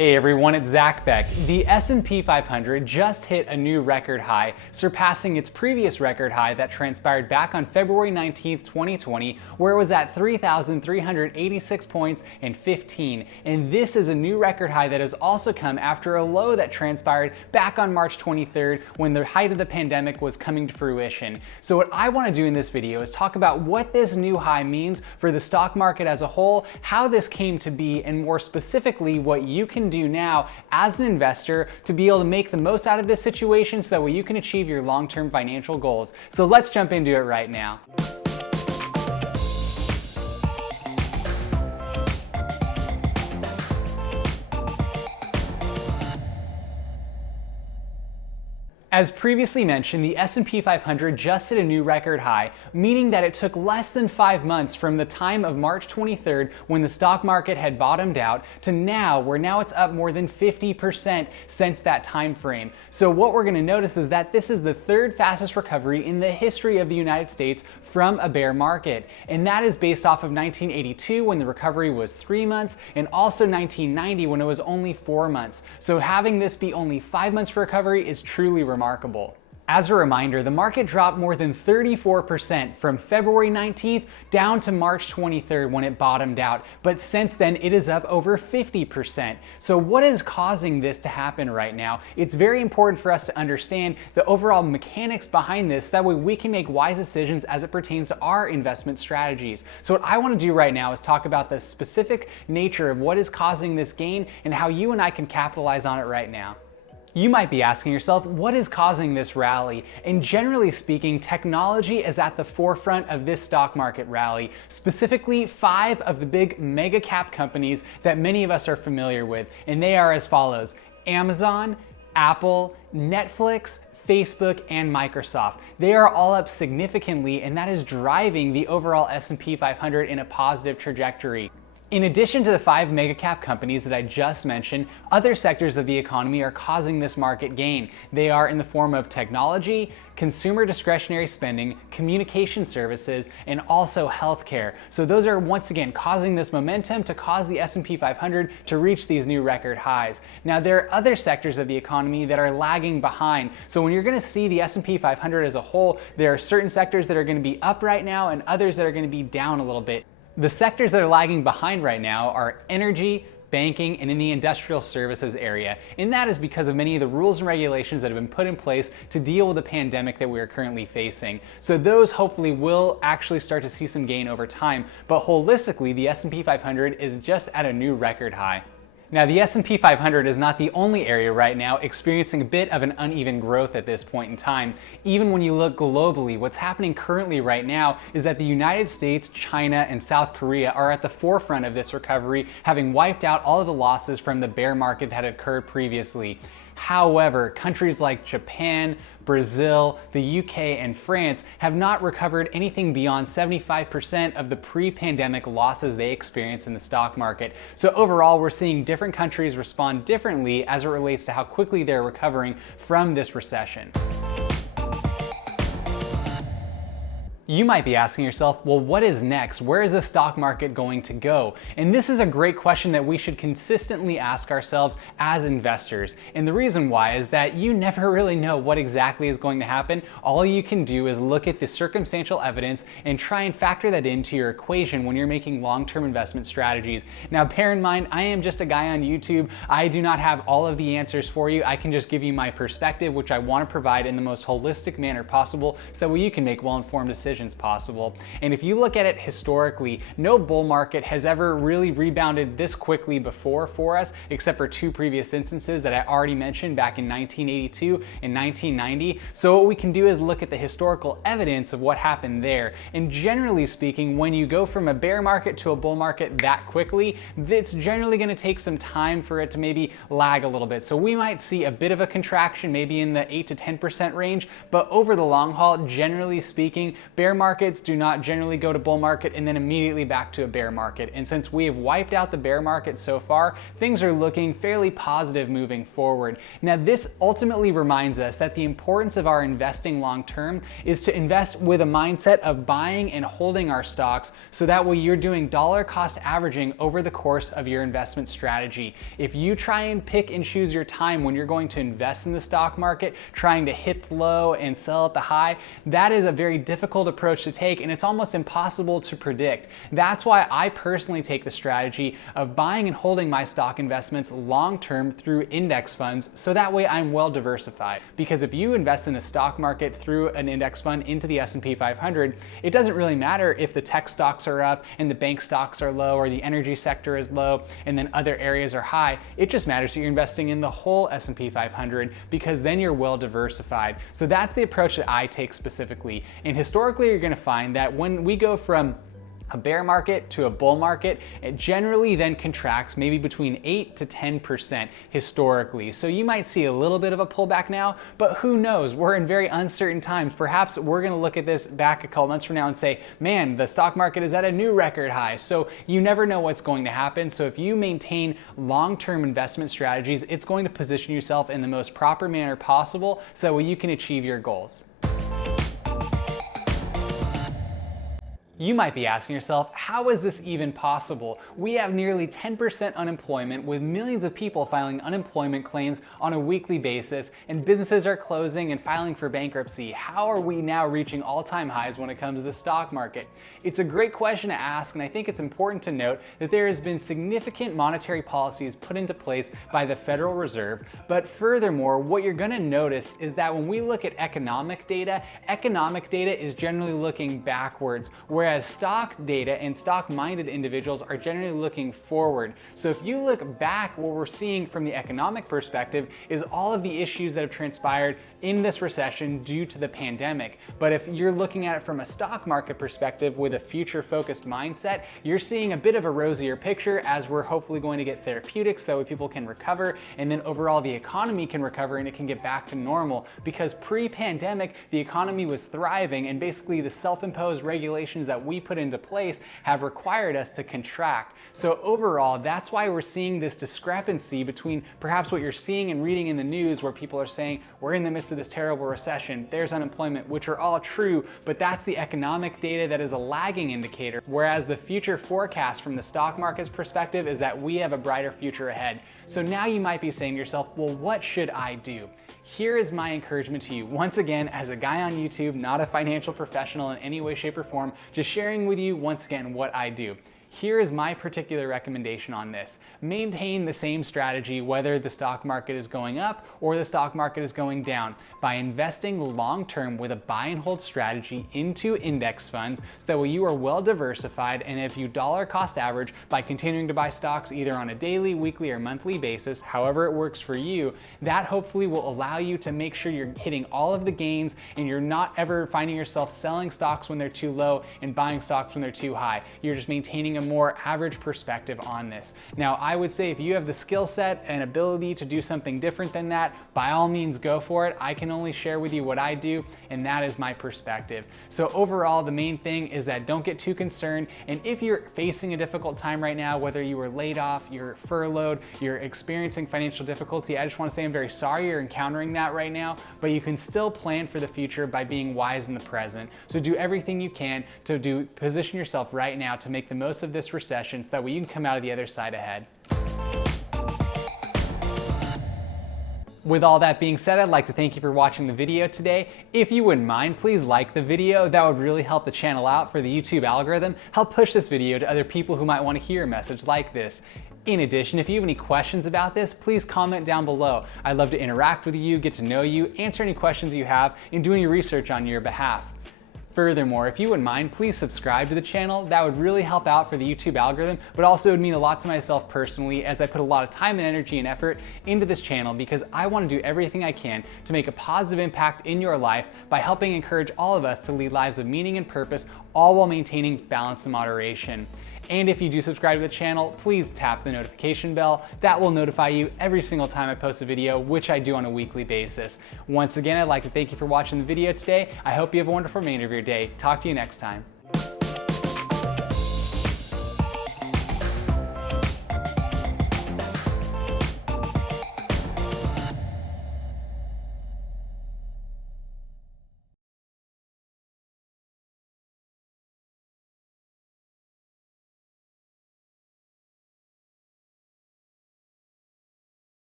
Hey everyone, it's Zach Beck. The S&P 500 just hit a new record high, surpassing its previous record high that transpired back on February 19th, 2020, where it was at 3,386 points and 15. And this is a new record high that has also come after a low that transpired back on March 23rd when the height of the pandemic was coming to fruition. So what I want to do in this video is talk about what this new high means for the stock market as a whole, how this came to be, and more specifically, what you can do now as an investor to be able to make the most out of this situation so that way you can achieve your long-term financial goals. So let's jump into it right now. As previously mentioned, the S&P 500 just hit a new record high, meaning that it took less than 5 months from the time of March 23rd when the stock market had bottomed out to now, where now it's up more than 50% since that time frame. So what we're going to notice is that this is the third fastest recovery in the history of the United States from a bear market. And that is based off of 1982 when the recovery was 3 months, and also 1990 when it was only 4 months. So having this be only 5 months for recovery is truly remarkable. As a reminder, the market dropped more than 34% from February 19th down to March 23rd when it bottomed out, but since then it is up over 50%. So what is causing this to happen right now? It's very important for us to understand the overall mechanics behind this, so that way we can make wise decisions as it pertains to our investment strategies. So what I want to do right now is talk about the specific nature of what is causing this gain and how you and I can capitalize on it right now. You might be asking yourself, what is causing this rally? And generally speaking, technology is at the forefront of this stock market rally, specifically 5 of the big mega cap companies that many of us are familiar with. And they are as follows: Amazon, Apple, Netflix, Facebook, and Microsoft. They are all up significantly, and that is driving the overall S&P 500 in a positive trajectory. In addition to the 5 mega cap companies that I just mentioned, other sectors of the economy are causing this market gain. They are in the form of technology, consumer discretionary spending, communication services, and also healthcare. So those are once again causing this momentum to cause the S&P 500 to reach these new record highs. Now there are other sectors of the economy that are lagging behind. So when you're going to see the S&P 500 as a whole, there are certain sectors that are going to be up right now and others that are going to be down a little bit. The sectors that are lagging behind right now are energy, banking, and in the industrial services area. And that is because of many of the rules and regulations that have been put in place to deal with the pandemic that we are currently facing. So those hopefully will actually start to see some gain over time. But holistically, the S&P 500 is just at a new record high. Now, the S&P 500 is not the only area right now experiencing a bit of an uneven growth at this point in time. Even when you look globally, what's happening currently right now is that the United States, China, and South Korea are at the forefront of this recovery, having wiped out all of the losses from the bear market that had occurred previously. However, countries like Japan, Brazil, the UK, and France have not recovered anything beyond 75% of the pre-pandemic losses they experienced in the stock market. So overall, we're seeing different countries respond differently as it relates to how quickly they're recovering from this recession. You might be asking yourself, well, what is next? Where is the stock market going to go? And this is a great question that we should consistently ask ourselves as investors. And the reason why is that you never really know what exactly is going to happen. All you can do is look at the circumstantial evidence and try and factor that into your equation when you're making long-term investment strategies. Now, bear in mind, I am just a guy on YouTube. I do not have all of the answers for you. I can just give you my perspective, which I want to provide in the most holistic manner possible so that way you can make well-informed decisions possible. And if you look at it historically, no bull market has ever really rebounded this quickly before for us, except for 2 previous instances that I already mentioned back in 1982 and 1990. So what we can do is look at the historical evidence of what happened there. And generally speaking, when you go from a bear market to a bull market that quickly, it's generally going to take some time for it to maybe lag a little bit. So we might see a bit of a contraction, maybe in the 8 to 10% range, but over the long haul, generally speaking, bear bear markets do not generally go to bull market and then immediately back to a bear market. And since we have wiped out the bear market so far, things are looking fairly positive moving forward. Now, this ultimately reminds us that the importance of our investing long term is to invest with a mindset of buying and holding our stocks, so that way you're doing dollar cost averaging over the course of your investment strategy. If you try and pick and choose your time when you're going to invest in the stock market, trying to hit the low and sell at the high, that is a very difficult approach to take, and it's almost impossible to predict. That's why I personally take the strategy of buying and holding my stock investments long term through index funds, so that way I'm well diversified. Because if you invest in the stock market through an index fund into the S&P 500, it doesn't really matter if the tech stocks are up and the bank stocks are low, or the energy sector is low and then other areas are high. It just matters that you're investing in the whole S&P 500, because then you're well diversified. So that's the approach that I take specifically. And historically, you're going to find that when we go from a bear market to a bull market, it generally then contracts maybe between 8 to 10% historically. So you might see a little bit of a pullback now, but who knows? We're in very uncertain times. Perhaps we're gonna look at this back a couple months from now and say, man, the stock market is at a new record high. So you never know what's going to happen. So if you maintain long-term investment strategies, it's going to position yourself in the most proper manner possible, so that way you can achieve your goals. You might be asking yourself, how is this even possible? We have nearly 10% unemployment, with millions of people filing unemployment claims on a weekly basis, and businesses are closing and filing for bankruptcy. How are we now reaching all-time highs when it comes to the stock market? It's a great question to ask, and I think it's important to note that there has been significant monetary policies put into place by the Federal Reserve. But furthermore, what you're going to notice is that when we look at economic data is generally looking backwards, whereas stock data and stock-minded individuals are generally looking forward. So if you look back, what we're seeing from the economic perspective is all of the issues that have transpired in this recession due to the pandemic. But if you're looking at it from a stock market perspective with a future-focused mindset, you're seeing a bit of a rosier picture, as we're hopefully going to get therapeutics so people can recover, and then overall the economy can recover and it can get back to normal. Because pre-pandemic, the economy was thriving, and basically the self-imposed regulations that we put into place have required us to contract. So overall, that's why we're seeing this discrepancy between perhaps what you're seeing and reading in the news, where people are saying we're in the midst of this terrible recession, there's unemployment, which are all true, but that's the economic data that is a lagging indicator, whereas the future forecast from the stock market's perspective is that we have a brighter future ahead. So now you might be saying to yourself, well, what should I do? Here is my encouragement to you, once again, as a guy on YouTube, not a financial professional in any way, shape, or form, just sharing with you once again what I do. Here is my particular recommendation on this. Maintain the same strategy whether the stock market is going up or the stock market is going down, by investing long-term with a buy and hold strategy into index funds, so that way you are well diversified. And if you dollar cost average by continuing to buy stocks either on a daily, weekly, or monthly basis, however it works for you, that hopefully will allow you to make sure you're hitting all of the gains and you're not ever finding yourself selling stocks when they're too low and buying stocks when they're too high. You're just maintaining a more average perspective on this. Now, I would say if you have the skill set and ability to do something different than that, by all means go for it. I can only share with you what I do, and that is my perspective. So overall, the main thing is that don't get too concerned. And if you're facing a difficult time right now, whether you were laid off, you're furloughed, you're experiencing financial difficulty, I just want to say I'm very sorry you're encountering that right now, but you can still plan for the future by being wise in the present. So do everything you can to position yourself right now to make the most of this recession, so that way you can come out of the other side ahead. With all that being said, I'd like to thank you for watching the video today. If you wouldn't mind, please like the video. That would really help the channel out for the YouTube algorithm, help push this video to other people who might want to hear a message like this. In addition, if you have any questions about this, please comment down below. I'd love to interact with you, get to know you, answer any questions you have, and do any research on your behalf. Furthermore, if you wouldn't mind, please subscribe to the channel. That would really help out for the YouTube algorithm, but also it would mean a lot to myself personally, as I put a lot of time and energy and effort into this channel, because I want to do everything I can to make a positive impact in your life by helping encourage all of us to lead lives of meaning and purpose, all while maintaining balance and moderation. And if you do subscribe to the channel, please tap the notification bell. That will notify you every single time I post a video, which I do on a weekly basis. Once again, I'd like to thank you for watching the video today. I hope you have a wonderful remainder of your day. Talk to you next time.